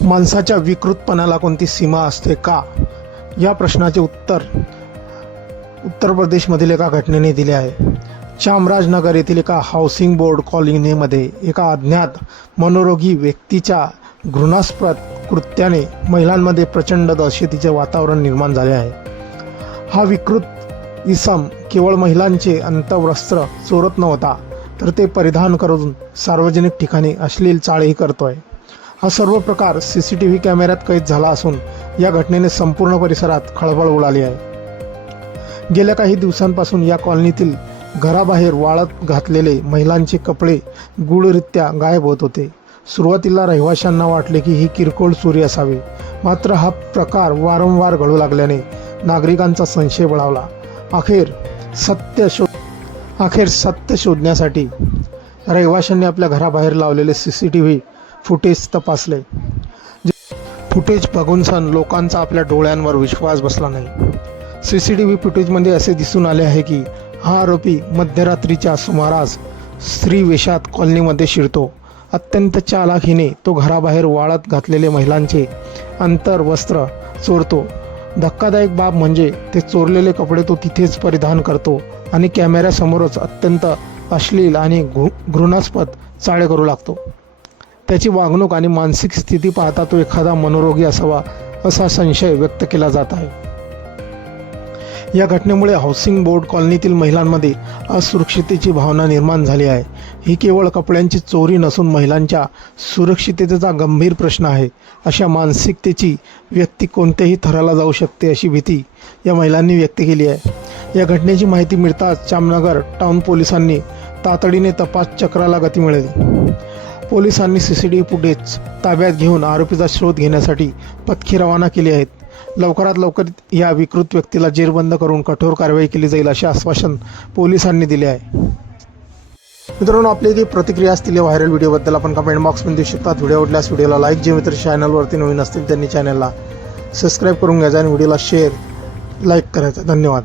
माणसाच्या विकृतपणाला कोणती सीमा असते का? या प्रश्नाचे उत्तर उत्तर प्रदेशमधील एका घटनेने दिले आहे. चामराजनगर येथील एका हाऊसिंग बोर्ड कॉलनीमध्ये एका अज्ञात मनोरोगी व्यक्तीच्या घृणास्पद कृत्याने महिलांमध्ये प्रचंड दहशतीचे वातावरण निर्माण झाले आहे. हा विकृत इसम केवळ महिलांचे अंतर्वस्त्र चोरत नव्हता, तर ते परिधान करून सार्वजनिक ठिकाणी अश्लील चाळही करतोय. हा सर्व प्रकार CCTV कॅमेऱ्यात कैद झाला असून या घटनेने संपूर्ण परिसरात खळबळ उडाली आहे. गेल्या काही दिवसांपासून या कॉलनीतील घराबाहेर वाळत घातलेले महिलांचे कपडे गूढरित्या गायब होत होते. सुरुवातीला रहिवाशांना वाटले की ही किरकोळ चोरी असावी, मात्र हा प्रकार वारंवार घडू लागल्याने नागरिकांचा संशय बळावला. अखेर सत्य शोधण्यासाठी रहिवाशांनी आपल्या घराबाहेर लावलेले CCTV फुटेज तपासले. फुटेज बघून लोकांचा आपल्या डोळ्यांवर विश्वास बसला नाही. CCTV फुटेजमध्ये असे दिसून आले आहे की हा आरोपी मध्यरात्रीच्या सुमारास स्त्री वेशात कॉलनीमध्ये शिरतो. अत्यंत चालाखीने तो घराबाहेर वाळत घातलेले महिलांचे अंतर्वस्त्र चोरतो. धक्कादायक बाब म्हणजे ते चोरलेले कपडे तो तिथेच परिधान करतो आणि कॅमेऱ्यासमोरच अत्यंत अश्लील आणि घृणास्पद चाळे करू लागतो. त्याची वागणूक आणि मानसिक स्थिती पाहता तो एखादा मनोरोगी असावा असा संशय व्यक्त केला जात आहे. या घटनेमुळे हाऊसिंग बोर्ड कॉलनीतील महिलांमध्ये असुरक्षिततेची भावना निर्माण झाली आहे. ही केवळ कपड्यांची चोरी नसून महिलांच्या सुरक्षिततेचा गंभीर प्रश्न आहे. अशा मानसिकतेची व्यक्ती कोणत्याही थराला जाऊ शकते अशी भीती या महिलांनी व्यक्त केली आहे. या घटनेची माहिती मिळताच जामनगर टाउन पोलिसांनी तातडीने तपास चक्राला गती मिळाली. पोलिसांनी CCTV फुटेज ताब्यात घेऊन आरोपीचा शोध घेण्यासाठी पथके रवाना केली आहेत. लवकरात लवकर या विकृत व्यक्तीला जेरबंद करून कठोर कारवाई केली जाईल असे आश्वासन पोलिसांनी दिले आहे. मित्रांनो, आपली काही प्रतिक्रिया असतील या व्हायरल व्हिडिओबद्दल आपण कमेंट बॉक्समध्ये देऊ शकतात. व्हिडिओ आवडल्यास व्हिडिओला लाईक, जे मित्र चॅनलवरती नवीन असतील त्यांनी चॅनलला सबस्क्राईब करून घ्यायचं आणि व्हिडिओला शेअर लाईक करायचं. धन्यवाद.